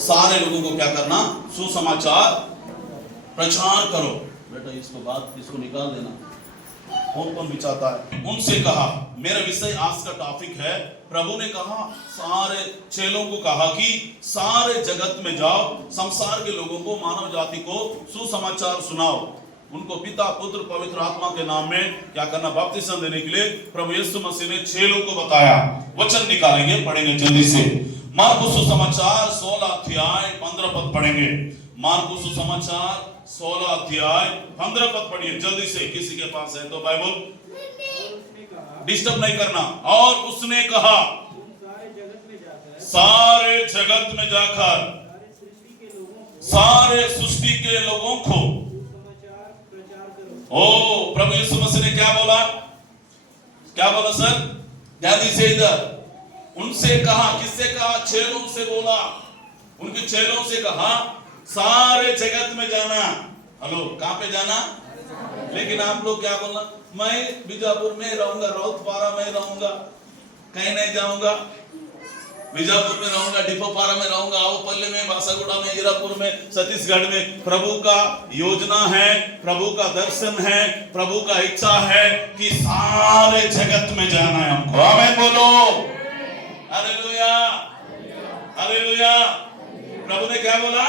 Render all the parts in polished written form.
सारे लोगों को क्या करना, सुसमाचार प्रचार करो। बेटा इसको निकाल देना, कौन बिचाता है। उनसे कहा, मेरा विषय आज का टॉपिक है, प्रभु ने कहा सारे चेलों को कहा कि सारे जगत में जाओ, संसार के लोगों को, मानव जाति को सुसमाचार सुनाओ, उनको पिता पुत्र पवित्र आत्मा के नाम में क्या करना, बपतिस्म देने के लिए प्रभु यीशु मसीह ने चेलों को बताया। वचन निकालेंगे, पढ़ेंगे जल्दी से। मार्कुस सुसमाचार 16 अध्याय 15 पद पढ़ेंगे। मार्कुस सुसमाचार 16 अध्याय 15 पद पढ़िए जल्दी से, किसी के पास है तो बाइबल, डिस्टर्ब नहीं करना। और उसने कहा, सारे जगत में जाकर सारे सृष्टि के लोगों को, ओ प्रभु यीशु मसीह ने क्या बोला, क्या बोला सर, ध्यान से इधर। उनसे कहा, किससे कहा, चेलों से बोला, उनके चेलों से कहा सारे जगत में जाना। हेलो, कहां पे जाना? लेकिन आप लोग क्या बोलना, मैं बीजापुर में रहूंगा, राउतपारा में रहूंगा, कहीं नहीं जाऊंगा, बीजापुर में रहूंगा, डिपोपारा में रहूंगा, आवपल्ली में, बासागुड़ा में, हीरापुर में, छत्तीसगढ़ में। प्रभु का योजना है, प्रभु का दर्शन है, प्रभु का इच्छा है कि सारे जगत में जाना है हमको। आमीन बोलो, हालेलुया, हालेलुया। प्रभु ने क्या बोला,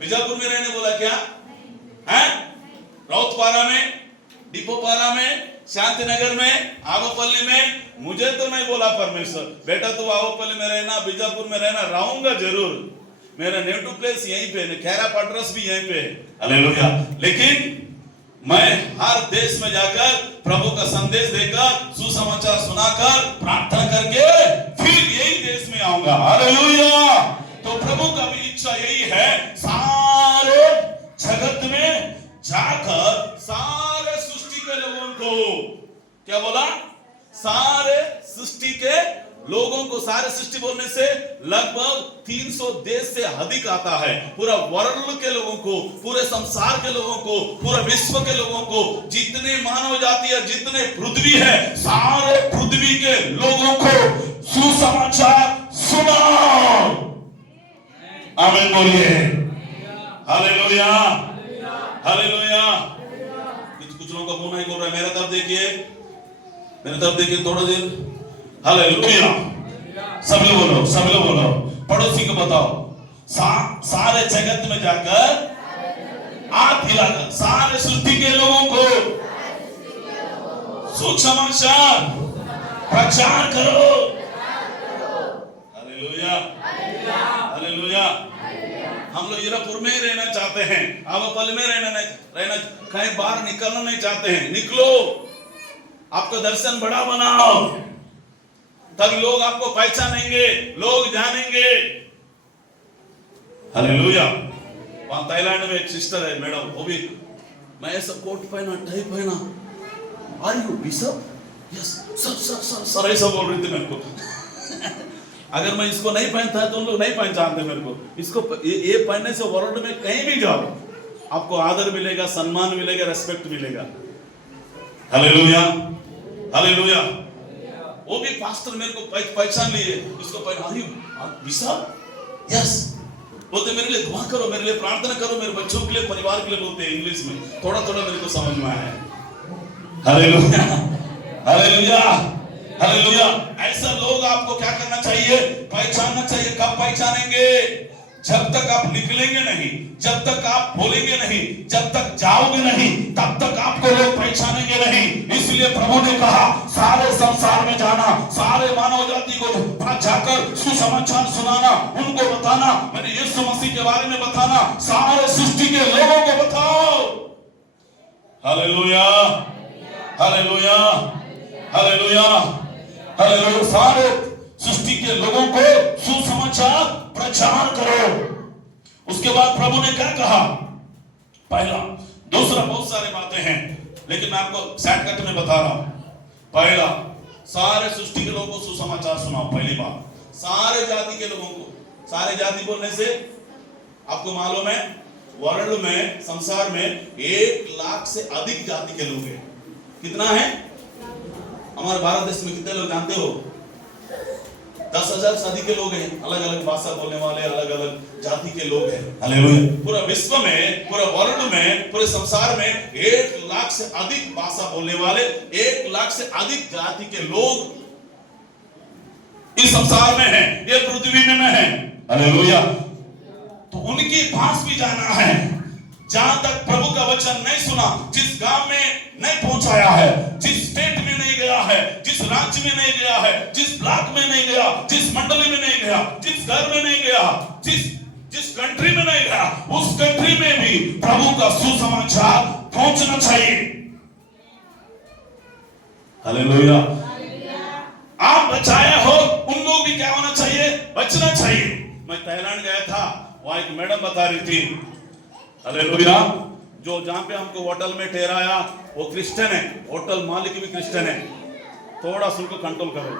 बीजापुर में रहने बोला क्या है, राउतपारा में, डिपोपारा में, शांतिनगर में, आवपल्ली में? मुझे तो नहीं बोला परमेश्वर, बेटा तू आवपल्ली में रहना, बीजापुर में रहना, रहूंगा जरूर, मेरा नेटिव प्लेस यहीं पे, खैरा पटरस भी यहीं पे, हालेलुया। लेकिन मैं हर देश में जाकर प्रभु का संदेश देकर, सुसमाचार सुनाकर, प्रार्थना करके फिर यही देश में आऊंगा, हालेलुया। तो प्रभु का भी इच्छा यही है, सारे जगत में जाकर सारे सृष्टि के लोगों को, क्या बोला, सारे सृष्टि के लोगों को, सारे सृष्टि बोलने से लगभग 300 देश से अधिक आता है, पूरा वर्ल्ड के लोगों को, पूरे संसार के लोगों को, पूरे विश्व के लोगों को, जितने मानव जाति है, जितने पृथ्वी है, सारे पृथ्वी के लोगों को सुसमाचार सुनाओ। आमीन बोलिए, हालेलुया, हालेलुया। कुछ लोगों का मुंह नहीं बोल रहा है, मेरा तरफ देखिए, मेरे तरफ देखिए थोड़ा देर, हालेलुया। सब लोग बोलो, सब लोग बोलो, पड़ोसी को बताओ, सारे जगत में जाकर हाथ हिलाकर सारे सृष्टि के लोगों को सुसमाचार प्रचार करो। Hallelujah, hallelujah. हम लोग हीरापुर में ही रहना चाहते हैं, आवपल्ली में रहना कहीं बाहर निकलना नहीं चाहते हैं। निकलो, आपको दर्शन बड़ा बनाओ, तब लोग आपको पहचानेंगे, लोग जानेंगे। हालेलुया। वहां थाईलैंड में एक सिस्टर है मैडम, वो भी, मैं ऐसा कोट पहना, टाई पहना, are you bishop? Yes sir ऐसा बोल रही थी मेरे को। अगर मैं इसको नहीं पहनता है तो उन लोग नहीं पहचानते मेरे को। इसको ये पहनने से वर्ल्ड में कहीं भी जाओ आपको आदर मिलेगा, सम्मान मिलेगा, रेस्पेक्ट मिलेगा। Hallelujah, hallelujah. वो भी पास्टर मेरे को पहचान लिए, इसको पहना, बिशप? यस। बोलते मेरे लिए दुआ करो, मेरे लिए प्रार्थना करो, मेरे बच्चों के लिए, परिवार के लिए, बोलते हैं इंग्लिश में, थोड़ा थोड़ा मेरे को समझ में आया है। Hallelujah, hallelujah, hallelujah. ऐसा लोग आपको क्या करना चाहिए, पहचानना चाहिए। कब पहचानेंगे? जब तक आप निकलेंगे नहीं, जब तक आप बोलेंगे नहीं, जब तक जाओगे नहीं, तब तक आपको लोग पहचानेंगे नहीं। इसलिए प्रभु ने कहा सारे संसार में जाना, सारे मानव जाति को जाकर सुसमाचार सुनाना, उनको बताना, मेरे यीशु मसीह के बारे में बताना, सारे सृष्टि के लोगों को बताओ। Hallelujah, hallelujah, hallelujah, hallelujah. सारे सृष्टि के लोगों को सुसमाचार प्रचार करो। उसके बाद प्रभु ने क्या कहा? पहला, दूसरा, बहुत सारे बातें हैं लेकिन मैं आपको शॉर्टकट में बता रहा हूं। पहला, सारे सृष्टि के लोगों को सुसमाचार सुनाओ। पहली बात, सारे जाति के लोगों को, सारे जाति बोलने से आपको मालूम है वर्ल्ड में, संसार में 1 लाख से अधिक जाति के लोग हैं। कितना है? हमारे भारत देश में कितने लोग जानते हो? 10,000 से अधिक के लोग हैं, अलग अलग भाषा बोलने वाले, अलग अलग जाति के लोग हैं। हालेलुया। पूरा विश्व में, पूरा वर्ल्ड में, पूरे संसार में 1 लाख से अधिक भाषा बोलने वाले, 1 लाख से अधिक जाति के लोग इस संसार में हैं, ये पृथ्वी में हैं। हालेलुया। तो उनके पास भी जाना है, जहां तक प्रभु का वचन नहीं सुना, जिस गांव में नहीं पहुंचाया है, जिस स्टेट में नहीं गया है, जिस राज्य में नहीं गया है, जिस ब्लॉक में नहीं गया, जिस मंडली में नहीं गया, जिस घर में नहीं गया, जिस कंट्री में नहीं गया, उस कंट्री में भी प्रभु का सुसमाचार पहुंचना चाहिए। हालेलुया। आप बचाए हो, उन लोग भी क्या होना चाहिए? बचना चाहिए। मैं थाईलैंड गया था, वहां एक मैडम बता रही थी, हालेलुया, जो जहां पे हमको होटल में ठहराया वो क्रिश्चियन है, होटल मालिक भी क्रिश्चियन है। थोड़ा सा उनको कंट्रोल करो।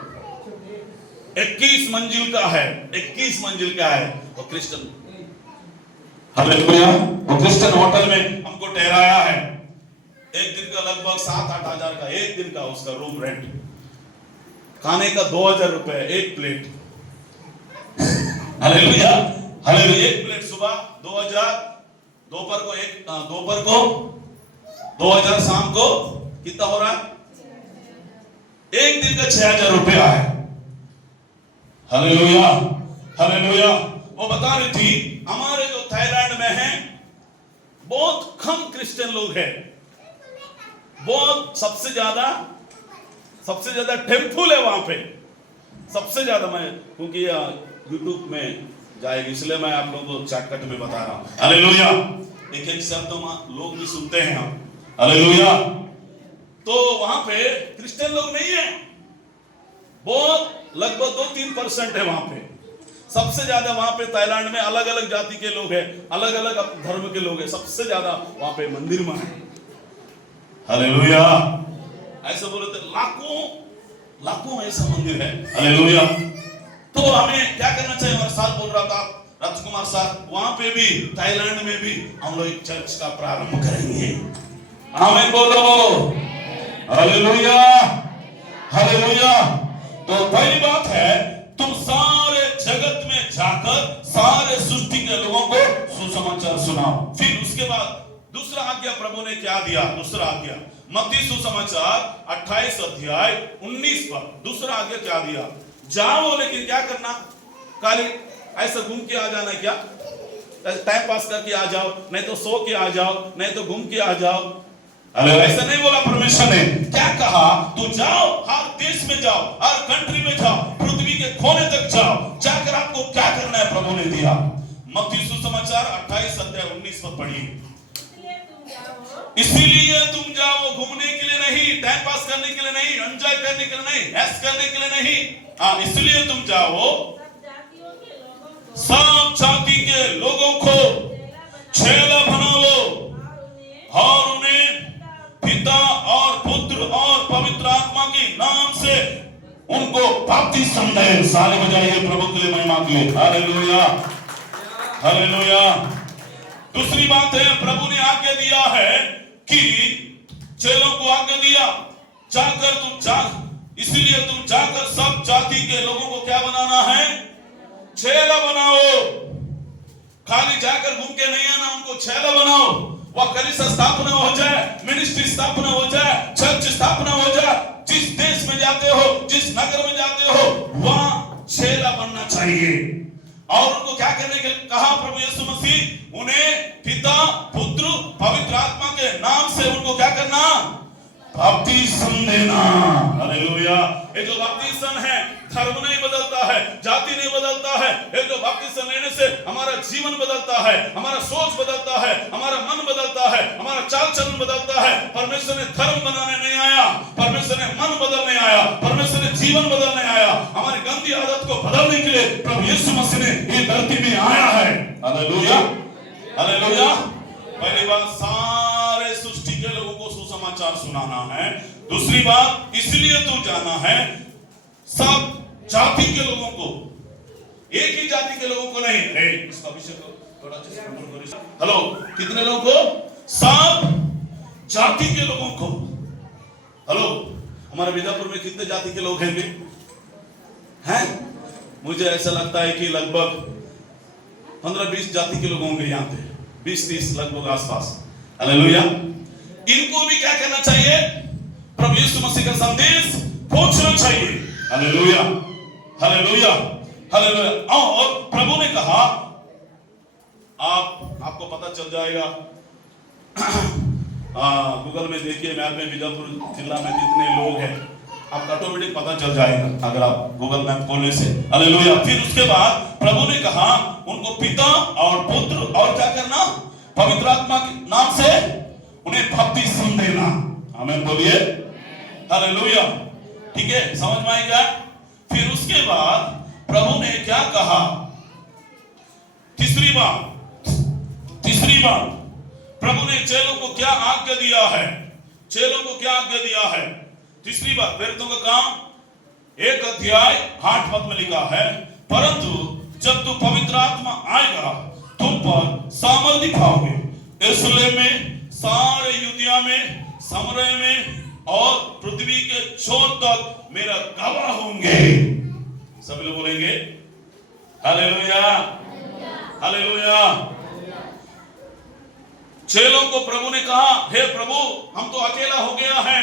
21 मंजिल का है, 21 मंजिल का है वो क्रिश्चियन। हालेलुया। वो क्रिश्चियन होटल में हमको ठहराया है। एक दिन का लगभग 7-8 हजार का एक दिन का उसका रूम रेंट, खाने का 2000 रुपए एक प्लेट। हालेलुया। हालेलुया। एक प्लेट सुबह 2000, दोपहर को 2000, शाम को कितना हो रहा है? एक दिन का 6000 रुपया है। हालेलुया। हालेलुया। वो बता रही थी, हमारे जो थाईलैंड में हैं बहुत कम क्रिश्चियन लोग हैं, बहुत सबसे ज्यादा टेम्पल है वहां पे, सबसे ज्यादा। मैं क्योंकि यूट्यूब में जाएगी इसलिए मैं आप लोगों को शॉर्टकट में बता रहा हूं। हालेलुया। एक एक शब्द लोग भी सुनते हैं हम। हालेलुया। तो वहां पे क्रिश्चियन लोग नहीं है, बहुत लगभग 2-3% है वहां पे। सबसे ज्यादा वहां पे थाईलैंड में अलग अलग जाति के लोग हैं, अलग अलग धर्म के लोग हैं, सबसे ज्यादा वहां पे मंदिर में है। हालेलुया। ऐसे बोले थे, लाखों ऐसा मंदिर है। हालेलुया। तो हमें क्या करना चाहिए? हमारे साथ बोल रहा था राजकुमार साहब, वहां पे भी थाईलैंड में भी हम लोग एक चर्च का प्रारंभ करेंगे। आमीन बोलो। हालेलुया। हालेलुया। तो पहली बात है, तुम सारे जगत में जाकर सारे सृष्टि के लोगों को सुसमाचार सुनाओ। फिर उसके बाद दूसरा आज्ञा प्रभु ने क्या दिया? दूसरा आज्ञा मत्ती सुसमाचार 28 अध्याय 19 पर दूसरा आज्ञा क्या दिया? जाओ, लेकिन क्या करना? खाली ऐसा घूम के आ जाना क्या? टाइम पास करके आ जाओ, नहीं तो सो के आ जाओ, नहीं तो घूम के आ जाओ। अरे ऐसा नहीं बोला परमेश्वर ने। क्या कहा? तू जाओ, हर देश में जाओ, हर कंट्री में जाओ, पृथ्वी के कोने तक जाओ। जाकर आपको क्या करना है प्रभु ने दिया। मत्ती सुसमाचार 28 अध्याय 19 पर पढ़िए। इसीलिए तुम जाओ, घूमने के लिए नहीं, टाइम पास करने के लिए नहीं, एंजॉय करने के लिए नहीं, ऐश करने के लिए नहीं। हाँ, इसलिए तुम जाओ, सब जाति के लोगों को चेला बनाओ और उन्हें पिता और पुत्र और पवित्र आत्मा के नाम से उनको बपतिस्मा दे। सारे बजाइए प्रभु के लिए, महिमा के लिए। हालेलुया। हालेलुया। दूसरी बात है, प्रभु ने आज्ञा दिया है कि चेलों को आज्ञा दिया, जाकर तुम जा, इसलिए तुम जाकर सब जाति के लोगों को क्या बनाना है? चेला बनाओ। खाली जाकर घूम के नहीं आना, उनको चेला बनाओ। वह कलीसिया स्थापना हो जाए, मिनिस्ट्री स्थापना हो जाए, चर्च स्थापना हो जाए। जिस देश में जाते हो, जिस नगर में जाते हो, वहां चेला बनना चाहिए। और उनको क्या करने के कहा प्रभु यीशु मसीह? उन्हें पिता, पुत्र, पवित्र आत्मा के नाम से उनको क्या करना? बपतिस्मा देना। हालेलुया। ये जो बपतिस्मा है, धर्म नहीं बदलता है, जाति नहीं बदलता है। ये जो बपतिस्मा लेने से हमारा जीवन बदलता है, हमारा सोच बदलता है, हमारा मन बदलता है, हमारा चाल चलन बदलता है। परमेश्वर ने धर्म बनाने नहीं आया, परमेश्वर ने मन बदलने आया, परमेश्वर ने जीवन बदलने आया। हमारी गंदी आदत को बदलने के लिए प्रभु यीशु मसीह ने ये धरती में आया है। हालेलुया। हालेलुया। पहली बात, सारे सृष्टि के लोगों को सुसमाचार सुनाना है। दूसरी बात, इसलिए तू जाना है सब जाति के लोगों को, एक ही जाति के लोगों को नहीं। इसका विषय को थोड़ा हेलो, कितने लोगों को? सब जाति के लोगों को। हेलो, हमारे बीजापुर में कितने जाति के लोग हैं? मुझे ऐसा लगता है कि लगभग 15-20 जाति के लोग होंगे यहाँ पे, 20-30 लगभग आसपास। हालेलुया। इनको भी क्या करना चाहिए? प्रभु यीशु मसीह का संदेश पहुंचना चाहिए। Hallelujah, hallelujah, hallelujah. और प्रभु ने कहा आपको पता चल जाएगा, गूगल में देखिए, मैप में बीजापुर जिला में जितने लोग हैं आपको ऑटोमेटिक पता चल जाएगा अगर आप गूगल मैप खोलने से। हालेलुया। फिर उसके बाद प्रभु ने कहा उनको पिता और पुत्र और क्या करना? पवित्र आत्मा के नाम से उन्हें बपतिस्मा देना। आमीन बोलिए। हालेलुया। ठीक है, समझ में आएगा? फिर उसके बाद प्रभु ने क्या कहा? तीसरी बात प्रभु ने चेलों को क्या आज्ञा दिया है? चेलों को क्या आज्ञा दिया है? तीसरी बात प्रेरितों का काम 1 अध्याय 8 पद में लिखा है, परंतु जब तू पवित्र आत्मा आएगा तुम पर सामर्थ्य पाओगे, यरूशलेम में, सारे यहूदिया में, सामरिया में और पृथ्वी के छोर तक मेरा गवाह होंगे। सब लोग बोलेंगे हालेलुया, हालेलुया। चेलों को प्रभु ने कहा, हे प्रभु हम तो अकेला हो गया है,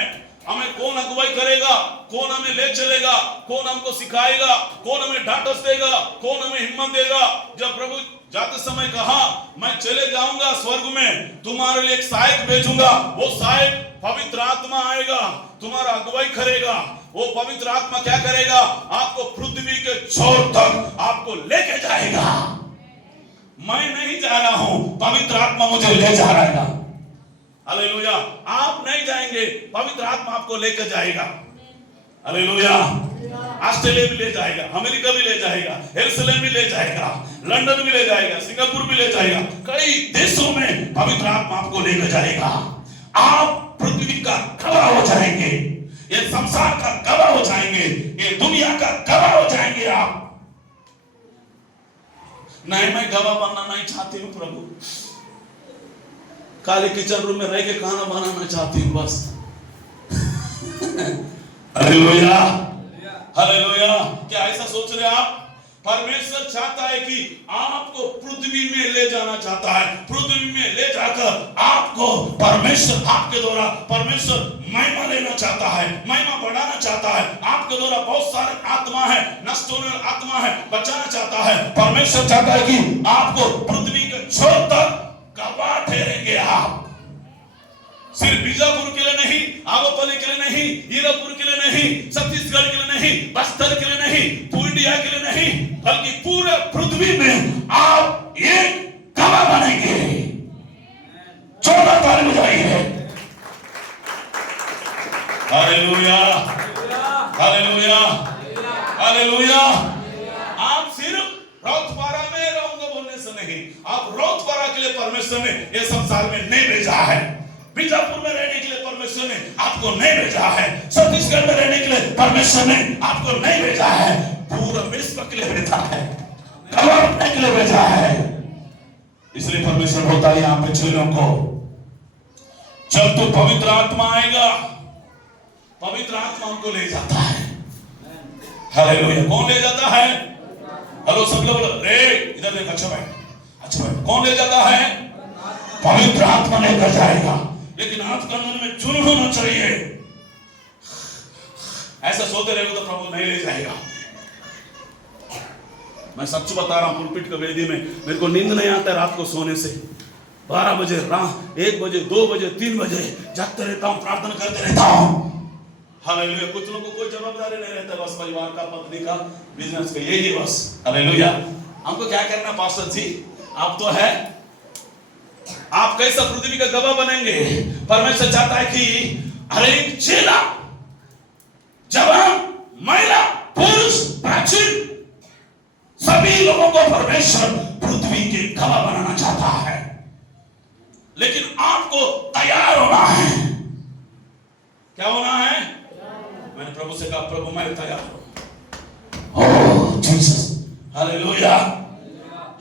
हमें कौन अगुवाई करेगा? कौन हमें ले चलेगा? कौन हमको सिखाएगा? कौन हमें ढांढस देगा? कौन हमें हिम्मत देगा? जब प्रभु जाते समय कहा मैं चले जाऊंगा स्वर्ग में, तुम्हारे लिए एक सहायक भेजूंगा, वो सहायक पवित्र आत्मा आएगा, तुम्हारा अगुवाई करेगा। वो पवित्र आत्मा क्या करेगा? आपको पृथ्वी के छोर तक आपको लेके जाएगा। मैं नहीं जा रहा हूं, पवित्र आत्मा मुझे ले जा रहा है। हालेलुया। आप नहीं जाएंगे, पवित्र आत्मा आपको लेकर जाएगा। हालेलुया। ऑस्ट्रेलिया भी ले जाएगा, अमेरिका भी ले जाएगा, यरूशलेम भी ले जाएगा, लंदन भी ले जाएगा, सिंगापुर भी ले जाएगा, कई देशों में पवित्र आत्मा आपको लेकर जाएगा। आप पृथ्वी का गवाह हो जाएंगे, ये संसार का गवाह हो जाएंगे, ये दुनिया का गवाह हो जाएंगे। आप नहीं, मैं गवाह बनना नहीं चाहती हूँ प्रभु, खाली किचन रूम में रह के खाना बनाना चाहती हूँ बस। Hallelujah, hallelujah. क्या ऐसा सोच रहे आप? परमेश्वर चाहता है कि आपको पृथ्वी में ले जाना चाहता है, पृथ्वी में ले जाकर आपको परमेश्वर आपके द्वारा परमेश्वर महिमा लेना चाहता है, महिमा बढ़ाना चाहता है। आपके द्वारा बहुत सारे आत्मा है, नष्ट होने वाली आत्मा है, बचाना चाहता है। परमेश्वर चाहता है कि आपको पृथ्वी के छोर तक गवाह ठहरेंगे। आप सिर्फ बीजापुर के लिए नहीं, आगोपल्ली के लिए नहीं, हीरापुर के लिए नहीं, छत्तीसगढ़ के लिए नहीं, बस्तर के लिए नहीं, पूर्णिया के लिए नहीं, बल्कि पूरे पृथ्वी में आप एक गवाह बनेंगे। 14 तारीख बजाइए। Hallelujah, hallelujah, hallelujah. आप सिर्फ रौतपारा में रहूंगा बोलने से नहीं, आप रौतपारा के लिए परमेश्वर ने ये संसार में नहीं भेजा है। बीजापुर में रहने के लिए परमेश्वर ने आपको नहीं भेजा है, छत्तीसगढ़ में रहने के लिए परमेश्वर ने आपको नहीं भेजा है, पूरा विश्व के लिए भेजा है, गवाह बनने के लिए भेजा है। इसलिए परमेश्वर होता है यहाँ पे चेलों को, जब तो पवित्र आत्मा आएगा, पवित्र आत्मा उनको ले जाता है। हालेलुया। कौन ले जाता है? हेलो सब लोग, रे इधर देख, अच्छा भाई, अच्छा भाई, कौन ले जाता है? पवित्र आत्मा लेकर जाएगा। लेकिन आपका मन में जुनून होना चाहिए। ऐसा सोते रहेगा तो प्रभु नहीं ले जाएगा। मैं सच बता रहा हूं, पुलपिट की वेदी में मेरे को नींद नहीं आता रात को सोने से। 12 बजे, 1 बजे, 2 बजे, 3 बजे जागते रहता हूं, प्रार्थना करते रहता हूं। हालेलुया। कुछ लोगों को कोई जवाबदारी नहीं रहता, बस परिवार का, पत्नी का, बिजनेस का, यही बस। हालेलुया। हमको क्या करना पास्टर जी? आप तो है, आप कैसा पृथ्वी का गवाह बनेंगे? परमेश्वर चाहता है कि हर एक चेला, जवान, महिला, पुरुष, प्राचीन, सभी लोगों को परमेश्वर पृथ्वी के गवाह बनाना चाहता है। लेकिन आपको तैयार होना है। क्या होना है? मैंने प्रभु से कहा, प्रभु मैं तैयार हूं। ओह जीसस, हालेलुया,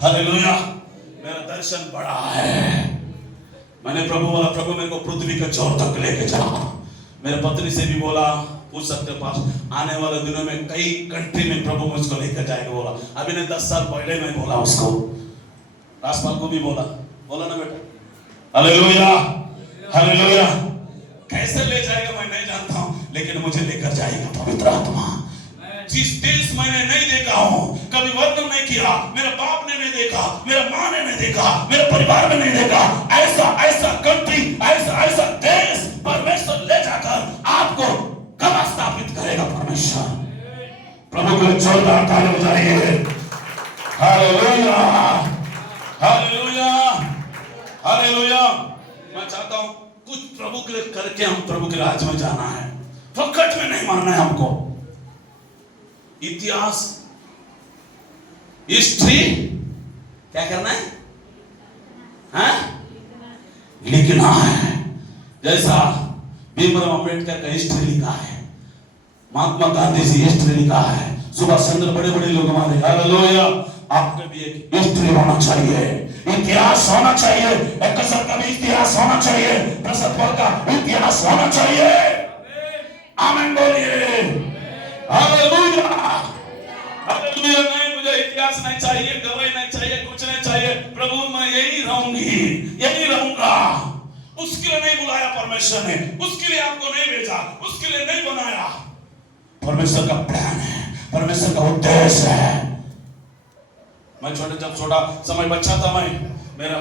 हालेलुया। मेरा दर्शन बड़ा है। मैंने प्रभु बोला, प्रभु मेरे को पृथ्वी के छोर तक लेके जा। मेरे पत्नी से भी बोला, पूछ सकते हो पास आने वाले दिनों में कई कंट्री में प्रभु मुझको लेकर जाएगा बोला। अभी ने 10 साल पहले मैं बोला उसको, राजपाल को भी बोला ना बेटा। Hallelujah hallelujah. कैसे ले जाएगा मैं नहीं जानता हूं, लेकिन मुझे लेकर जाएगा पवित्र आत्मा। जिस देश मैंने नहीं देखा हूं, कभी वर्णन नहीं किया, मेरे बाप ने नहीं देखा, मेरे माँ ने नहीं देखा, मेरे परिवार में नहीं देखा, ऐसा ऐसा कंट्री, ऐसा ऐसा देश परमेश्वर ले जाकर आपको कब स्थापित करेगा परमेश्वर। प्रभु को जोरदार ताली बजाइए। Hallelujah hallelujah hallelujah. मैं चाहता हूं कुछ प्रभु के लिए करके हम प्रभु के राज में जाना है, फकट में नहीं मानना है हमको। इतिहास हिस्ट्री क्या करना है, हाँ? लिखना है। जैसा भीमराव अंबेडकर का हिस्ट्री लिखा है, महात्मा गांधी जी हिस्ट्री लिखा है, सुभाष चंद्र, बड़े बड़े लोग हमारे। हालेलुया। आपका भी एक हिस्ट्री होना चाहिए, इतिहास होना चाहिए। एक कसर का भी इतिहास होना चाहिए, प्रसन्न पौल का इतिहास होना चाहिए। आमीन बोलिए। Hallelujah hallelujah. नहीं, मुझे इतिहास नहीं चाहिए, गवाही नहीं चाहिए, कुछ नहीं चाहिए। प्रभु मैं यही रहूंगी, यही रहूंगा। उसके लिए नहीं बुलाया परमेश्वर ने, उसके लिए आपको नहीं भेजा, उसके लिए नहीं बनाया। परमेश्वर का प्लान है, परमेश्वर का उद्देश्य है। मैं जब छोटा समय बच्चा था, मेरा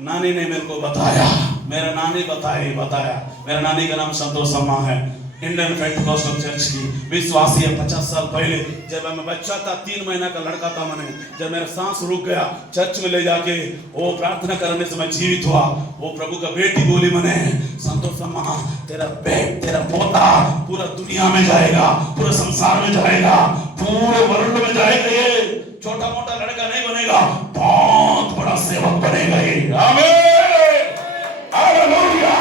नानी ने मेरे को बताया, मेरा नानी बताया। मेरा नानी का नाम संतोष अम्मा है, इंडियन पेंटिकॉस्टल चर्च की विश्वासी है। 50 साल पहले जब मैं बच्चा था, 3 महीना का लड़का था, मैंने जब मेरा सांस रुक गया, चर्च में ले जाके वो प्रार्थना करने से मैं जीवित हुआ। वो प्रभु का बेटी बोली मैंने, संतोष अम्मा तेरा पोता पूरा दुनिया में जाएगा, पूरे संसार में जाएगा, पूरे वर्ल्ड में जाएगा। ये छोटा मोटा लड़का नहीं बनेगा, बहुत बड़ा सेवक बनेगा ये। आमीन हालेलुया।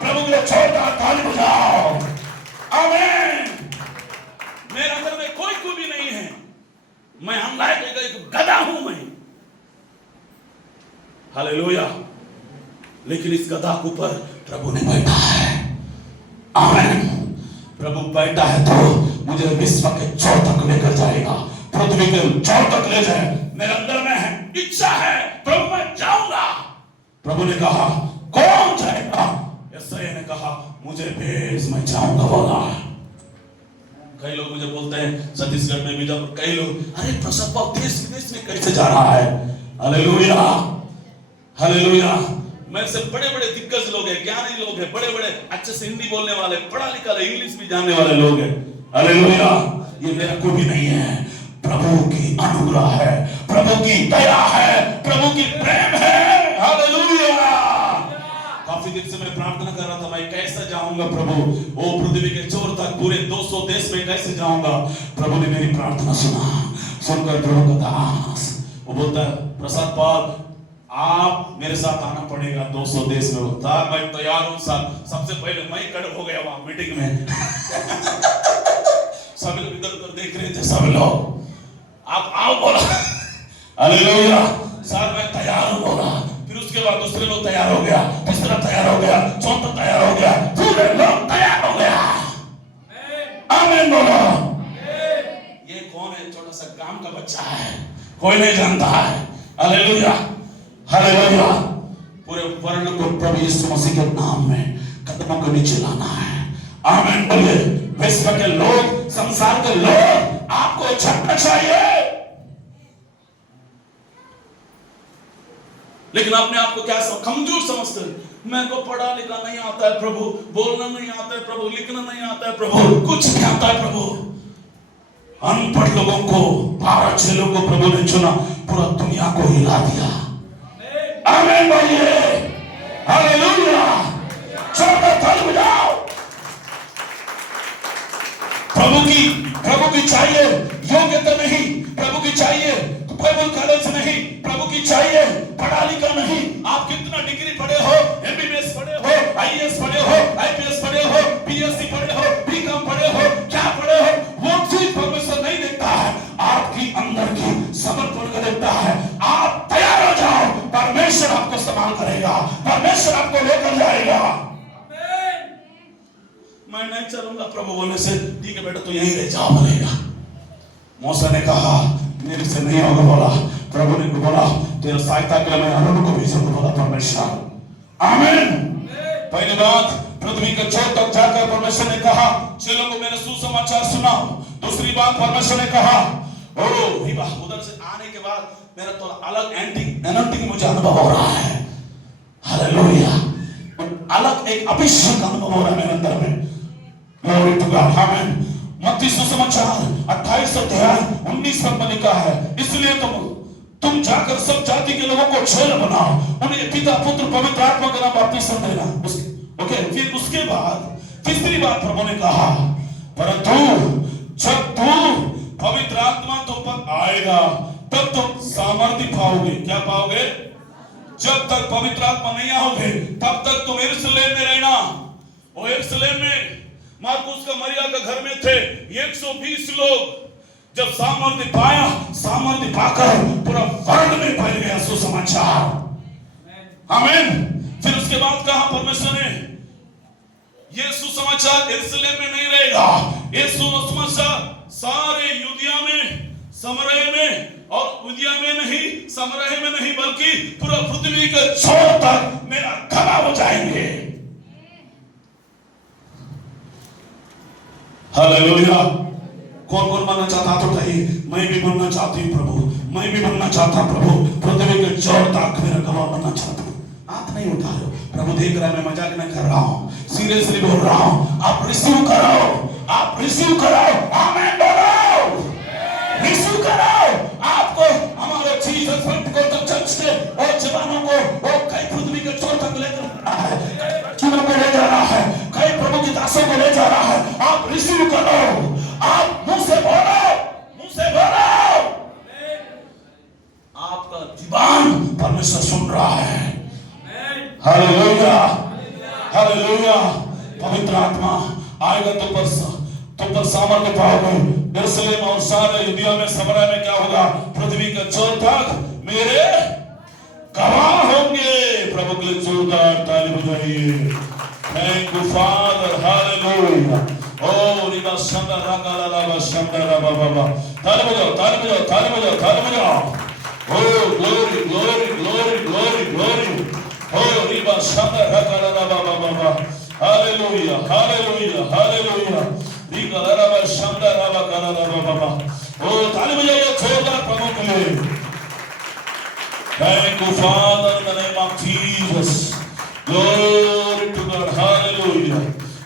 प्रभु के छोटा ताली बजाओ। आमीन। मेरे अंदर में कोई खूबी नहीं है, मैं अनलायक एक गधा हूं मैं। हालेलुया। लेकिन इस गधा के ऊपर प्रभु ने बैठा है। आमीन। प्रभु बैठा है तो मुझे विश्व के छोर तक लेकर जाएगा, पृथ्वी के छोर तक ले जाए। मेरे अंदर में है, इच्छा है, प्रभु मैं जाऊंगा। प्रभु ने कहा कौन जाएगा? यशायाह ने कहा मुझे भेज, मैं जाऊंगा बोला। कई लोग मुझे बोलते हैं छत्तीसगढ़ में भी, जब कई लोग अरे प्रसाद पाव देश विदेश में कैसे जा रहा है। Hallelujah hallelujah. मेरे से बड़े बड़े दिग्गज लोग हैं, ज्ञानी लोग हैं, बड़े बड़े अच्छे से हिंदी बोलने वाले, पढ़ा लिखा इंग्लिश भी जानने वाले लोग हैं। हालेलुया। ये मेरा कोई भी नहीं है, प्रभु की अनुग्रह है, प्रभु की दया है, प्रभु की प्रेम है। हालेलुया। काफी दिन से मैं प्रार्थना कर रहा था, मैं कैसे जाऊंगा प्रभु, वो पृथ्वी के छोर तक, पूरे 200 देश में कैसे जाऊंगा। प्रभु ने मेरी प्रार्थना सुनकर प्रभु का दास वो बोलता है प्रसाद पाल आप मेरे साथ आना पड़ेगा 200 देश में। होता मैं तैयार हूं सर। सबसे पहले मैं खड़ा हो गया वहां मीटिंग में सब लोग इधर उधर देख रहे थे, सब लोग आप आओ बोला। हालेलुया। सर मैं तैयार हूं बोला। फिर उसके बाद दूसरे लोग तैयार हो गया, तीसरा तैयार हो गया, चौथा तैयार हो गया, पूरे लोग तैयार हो गया। आमीन बोलो। ये कौन है? छोटा सा गांव का बच्चा है, कोई नहीं जानता है। Hallelujah hallelujah. पूरे वर्ल्ड को प्रभु यीशु मसीह के नाम में कदमों के नीचे लाना है। आमीन बोलिए। विश्व के लोग, संसार के लोग आपको छटना चाहिए, लेकिन अपने आप को क्या कमजोर समझते हैं। मैं को पढ़ा लिखा नहीं आता है प्रभु, बोलना नहीं आता है प्रभु, लिखना नहीं आता है प्रभु, कुछ नहीं आता है प्रभु। अनपढ़ लोगों को, 12 लोगों को प्रभु ने चुना, पूरा दुनिया को हिला दिया। आमीन बोलिए। हालेलुया। छोटा ताली बजाओ। प्रभु की चाहिए योग्यता नहीं, प्रभु की चाहिए बाइबल कॉलेज नहीं, प्रभु की चाहिए पढ़ा लिखा नहीं। आप कितना डिग्री पढ़े हो, एमबीबीएस पढ़े हो, आईएएस पढ़े हो, आईपीएस पढ़े हो, बीएससी पढ़े हो, बीकॉम पढ़े हो, क्या पढ़े हो, वो चीज परमेश्वर नहीं देखता है। आपकी अंदर की समर्पण को देखता है। आप तैयार हो जाओ, परमेश्वर आपको संभाल करेगा, परमेश्वर आपको लेकर जाएगा। मैं नहीं चलूंगा। प्रभु बोलने से ठीक है बेटा तू यहीं रह जा बोलेगा। मूसा ने कहा मेरे से नहीं होगा बोला। प्रभु ने बोला तेरे सहायता के लिए मैं हारून को भेजूंगा बोला परमेश्वर। आमीन। पहली बात पृथ्वी के छोर तक जाकर परमेश्वर ने कहा चलो को मेरे सुसमाचार सुनाओ। दूसरी बात परमेश्वर ने कहा ओ उधर से आने के बाद मेरा थोड़ा अलग एनर्जी मुझे अनुभव हो रहा है। हालेलुया। अलग एक अभिषेक अनुभव हो रहा है मेरे अंदर में। Glory to God. आमीन। मत्ती सुसमाचार 28 अध्याय 19 पद में लिखा है इसलिए तुम जाकर सब जाति के लोगों को चेला बनाओ, उन्हें पिता पुत्र पवित्र आत्मा का नाम बपतिस्मा देना। ओके, फिर उसके बाद तीसरी बात प्रभु ने कहा परंतु जब तू पवित्र आत्मा तुम पर आएगा तब तुम सामर्थ्य पाओगे। क्या पाओगे? जब तक पवित्र आत्मा नहीं आओगे तब तक तुम यरूशलेम में रहना। और यरूशलेम में मार्कुस का मरिया का घर में थे 120 लोग। जब सामर्थ्य पाया, सामर्थ्य पाकर पूरा वर्ल्ड में फैल गया सुसमाचार। आमीन। फिर उसके बाद कहा परमेश्वर ने ये सुसमाचार यरूशलेम में नहीं रहेगा, ये सुसमाचार सारे यूदिया में, समरय में और यूदिया में नहीं, समरय में नहीं बल्कि पूरा पृथ्वी के छोर तक मेरा गवाह हो जाएंगे। हालेलुया। कौन कौन बनना चाहता तो कहिए मैं भी बनना चाहती हूँ प्रभु, मैं भी बनना चाहता प्रभु, पृथ्वी के छोर तक मेरा गवाह बनना चाहता हूँ। हाथ नहीं उठा रहे हो, प्रभु देख रहा है, मैं मजाक नहीं कर रहा हूँ, सीरियसली बोल रहा हूँ। आप रिसीव करो, आप रिसीव करो। आमीन बोलो, रिसीव करो। आपको हमारे जीसस को चर्च के और जवानों को वो कई पृथ्वी के छोर तक ले जा रहा है, चुनों को ले जा रहा है, कई प्रभु की दासों को ले जा रहा है। आप रिसीव करो, आप मुंह से बोलो, मुंह से बोलो। आपका जीवन परमेश्वर सुन रहा है। Hallelujah, hallelujah. पवित्र आत्मा आएगा तुम पर सामर्थ्य पाओगे। यरूशलेम और सारे यहूदिया में, समरय में क्या होगा? पृथ्वी के छोर तक मेरे गवाह होंगे। प्रभु के लिए जोरदार ताली बजाइए। Thank you father. हालेलुया। ओ रिबा शंदा रागाला लाबा शंदा राबा बाबा। ताली बजाओ, ताली बजाओ, ताली बजाओ, ताली बजाओ। ओ glory glory glory glory glory. ओ रिबा शंदा रागाला लाबा बाबा। Hallelujah, hallelujah, hallelujah. रिबा राबा शंदा राबा काला राबा बाबा। ओ ताली बजाइए जोरदार प्रभु के लिए। Thank you, Father, in the name of Jesus. Glory to God. Hallelujah.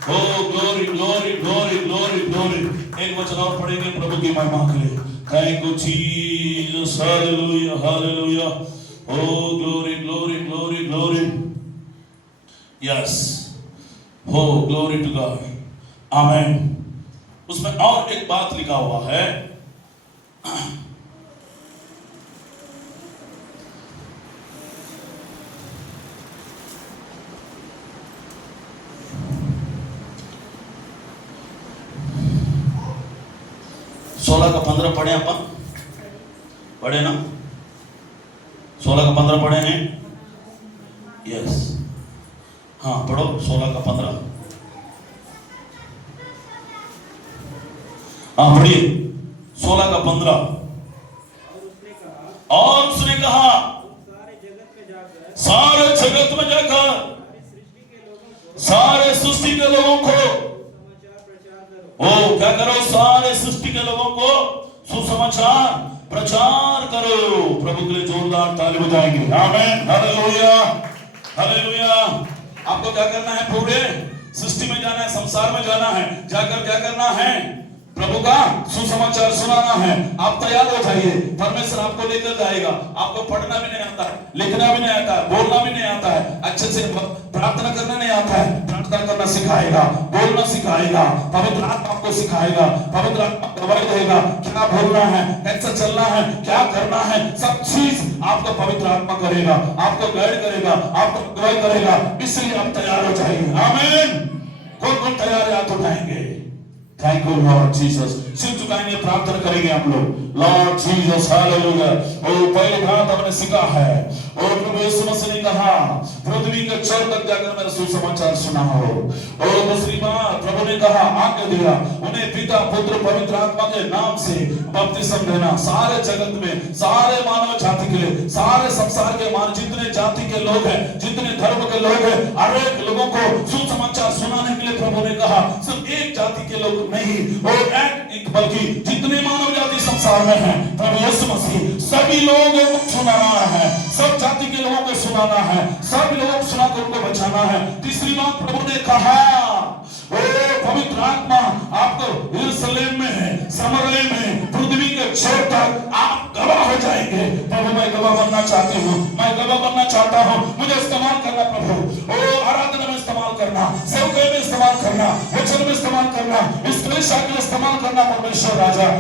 Oh, glory, glory, glory, glory, glory. एक वचन और पढ़ेंगे प्रभु की महिमा के लिए। Thank you, Jesus. Hallelujah, hallelujah. Oh, glory, glory, glory, glory. Yes. Oh, glory to God. Amen. उसमें और एक बात लिखा हुआ है। सोलह का 15 पढ़े अपन, पढ़े ना? 16 का 15 पढ़े हैं? यस, हाँ पढ़ो 16 का 15। हाँ पढ़िए 16 का 15। और उसने कहा सारे जगत में जाकर सारे सृष्टि के लोगों को ओ क्या करो? सारे सृष्टि के लोगों को सुसमाचार प्रचार करो। प्रभु के लिए जोरदार ताली बजाएंगे। आमीन, हालेलुया, हालेलुया। आपको क्या करना है? पूरे सृष्टि में जाना है, संसार में जाना है, जाकर क्या करना है? प्रभु का सुसमाचार सुनाना है। आप तैयार हो जाइए, परमेश्वर आपको लेकर जाएगा। आपको पढ़ना भी नहीं आता है, लिखना भी नहीं आता है, बोलना भी नहीं आता है, अच्छे से प्रार्थना करना नहीं आता है, प्रार्थना करना सिखाएगा, बोलना सिखाएगा, पवित्र आत्मा आपको सिखाएगा, पवित्र आत्मा गवाही देगा, क्या बोलना है, कैसे चलना है, क्या करना है, सब चीज आपको पवित्र आत्मा करेगा, आपको गाइड करेगा, आपको गवाही करेगा। इसलिए आप तैयार हो जाइए। आमीन। कौन कौन तैयार है? हाथ उठाएंगे। Thank you Lord Jesus. सिर झुकाएंगे, प्रार्थना करेंगे हम लोग। Lord Jesus, hallelujah. ओ पहले बात हमने में सिखा है। और प्रभु यीशु मसीह ने कहा पृथ्वी के छोर तक जाकर मेरा सुसमाचार सुनाओ। और दूसरी बात प्रभु ने कहा आज्ञा दिया उन्हें पिता पुत्र पवित्र आत्मा के नाम से बपतिस्म देना। सारे जगत में सारे मानव जाति के लिए, सारे संसार के मान जितने जाति के लोग हैं, जितने धर्म के लोग हैं, हर एक लोगों को सुसमाचार सुनाने के लिए प्रभु ने कहा। सिर्फ एक जाति के लोग नहीं और एक बल्कि जितने मानव जाति संसार में हैं, प्रभु यीशु मसीह सभी लोगों को सुनाना है, सब जाति के लोगों को सुनाना है, सब लोगों को सुनाकर उनको बचाना है। तीसरी बात प्रभु ने कहा पवित्र आत्मा आपको यरूशलेम में है, समरय में, पृथ्वी के छोर तक आप गवाह हो जाएंगे। प्रभु मैं गवाह बनना चाहती हूँ, मैं गवाह बनना चाहता हूँ। मुझे इस्तेमाल करना प्रभु, आराधना में इस्तेमाल करना, सेवकाई में इस्तेमाल करना, वचन में इस्तेमाल करना, इस कलीसिया के इस्तेमाल करना परमेश्वर राजा।